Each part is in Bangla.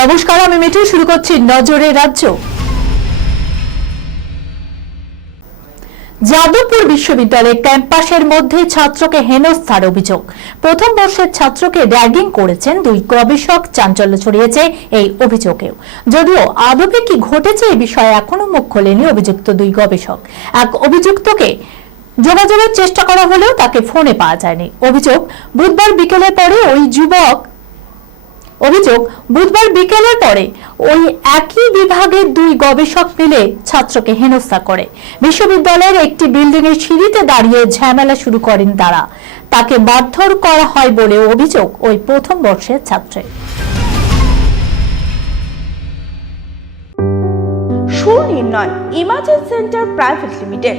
নমস্কার, আমি মিঠু। শুরু করছি নজরে রাজ্য। যাদবপুর বিশ্ববিদ্যালয়ের ক্যাম্পাসের মধ্যে ছাত্রকে হেনস্থার অভিযোগ। প্রথম বর্ষের ছাত্রকে র্যাগিং করেছেন দুই গবেষক, চাঞ্চল্য ছড়িয়েছে এই অভিযোগেও। যদিও আদবে কি ঘটেছে এই বিষয়ে এখনও মুখ খোলেনি অভিযুক্ত দুই গবেষক। এক অভিযুক্তকে যোগাযোগের চেষ্টা করা হলেও তাকে ফোনে পাওয়া যায়নি। অভিযোগ, বুধবার বিকেলের পরে ওই যুবক অভিযোগ, বুধবার বিকেলের পরে ওই একই বিভাগের দুই গবেষক মিলে ছাত্রকে হেনস্থা করে। বিশ্ববিদ্যালয়ের একটি বিল্ডিং এর সিঁড়িতে দাঁড়িয়ে ঝামেলা শুরু করেন তারা। তাকে মারধর করা হয় বলে অভিযোগ ওই প্রথম বর্ষের ছাত্রের। Sunirnoy imaging centre private limited.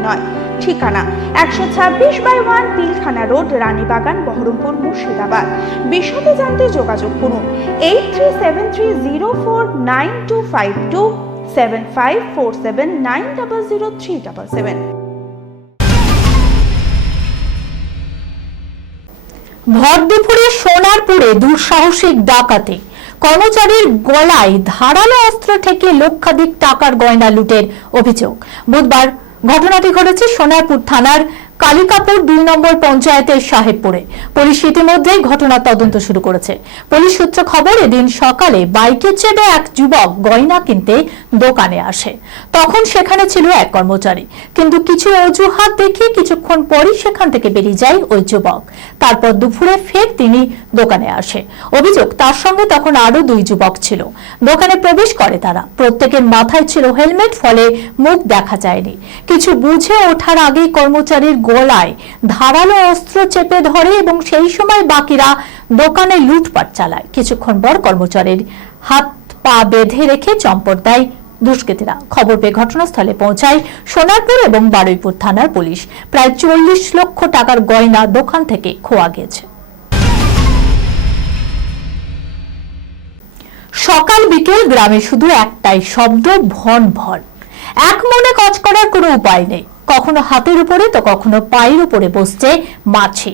সুনির্ণয় ঠিকানা একশো ছাব্বিশ by one Pilkhana road, Ranibagan, Baharampur, Murshidabad. বিশদে জানতে যোগাযোগ করুন eight three seven three zero four nine two five two seven five four seven nine double zero three double seven. ভর দুপুরে সোনারপুরে দুঃসাহসিক ডাকাতি। কর্মচারীর গলায় ধারালো অস্ত্র থেকে লক্ষাধিক টাকার গয়না লুটের অভিযোগ। বুধবার ঘটনাটি ঘটেছে সোনারপুর থানার কালিকাপুর দুই নম্বর পঞ্চায়েতের সাহেবপুরে। পুলিশ ইতিমধ্যেই ঘটনার তদন্ত শুরু করেছে। পুলিশ সূত্র খবর, এদিন সকালে বাইকে চেপে এক যুবক গয়না কিনতে দোকানে আসে। তখন সেখানে ছিল এক কর্মচারী। কিন্তু কিছু অজুহাত দেখিয়ে কিছুক্ষণ পরই সেখান থেকে বেরিয়ে যায় ওই যুবক। তারপর দুপুরে ফের তিনি দোকানে আসে। অভিযোগ, তার সঙ্গে তখন আরও দুই যুবক ছিল। দোকানে প্রবেশ করে তারা। প্রত্যেকের মাথায় ছিল হেলমেট, ফলে মুখ দেখা যায়নি। কিছু বুঝে ওঠার আগেই কর্মচারীর গলায় ধারালো অস্ত্র চেপে ধরে এবং সেই সময় বাকিরা দোকানে লুটপাট চালায়। কিছুক্ষণ পর কর্মচারীর হাত পা বেঁধে রেখে চম্পট দেয় দুষ্কৃতীরা। খবর পেয়ে ঘটনাস্থলে পৌঁছায় সোনারপুর এবং বারুইপুর থানার পুলিশ। প্রায় চল্লিশ লক্ষ টাকার গয়না দোকান থেকে খোয়া গেছে সকাল বিকেল গ্রামে শুধু একটাই শব্দ, ভন ভন। এক মনে কাজ করার কোনো উপায় নেই। কখনো হাতের উপরে, তো কখনো পায়ের উপরে বসছে মাছি।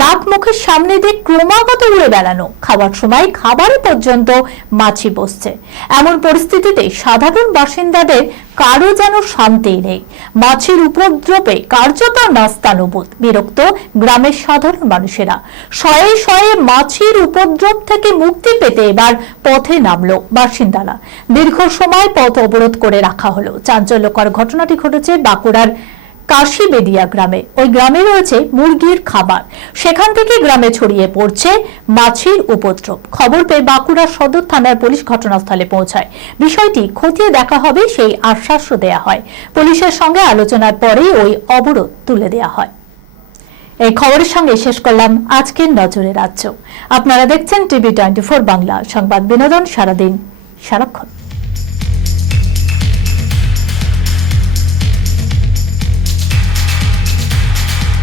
নাক মুখের সামনে দিয়ে ক্রমাগত উড়ে বেড়ানো। খাবার সময় খাবার পর্যন্ত মাছি বসছে। এমন পরিস্থিতিতে সাধারণ বাসিন্দাদের কারও যেন শান্তি নেই। মাছির উপদ্রবে কার্যত নাস্তানুবোধ বিরক্ত গ্রামের সাধারণ মানুষেরা। শয়ে শয়ে মাছির উপদ্রব থেকে মুক্তি পেতে এবার পথে নামলো বাসিন্দারা। দীর্ঘ সময় পথ অবরোধ করে রাখা হলো। চাঞ্চল্যকর ঘটনাটি ঘটেছে বাঁকুড়ার কাশিবেদিয়া গ্রামে। ওই গ্রামে রয়েছে মুরগির খাবার। সেখান থেকে গ্রামে ছড়িয়ে পড়ছে মাছির উপদ্রব। খবর পেয়ে বাঁকুড়া সদর থানার পুলিশ ঘটনাস্থলে পৌঁছায়। বিষয়টি খতিয়ে দেখা হবে, সেই আশ্বাসও দেয়া হয়। পুলিশের সঙ্গে আলোচনার পরেই ওই অবরোধ তুলে দেয়া হয়। এই খবরের সঙ্গে শেষ করলাম আজকের নজরে রাজ্য। আপনারা দেখছেন টিভি টোয়েন্টি বাংলা। সংবাদ বিনোদন সারাদিন সারাক্ষণ।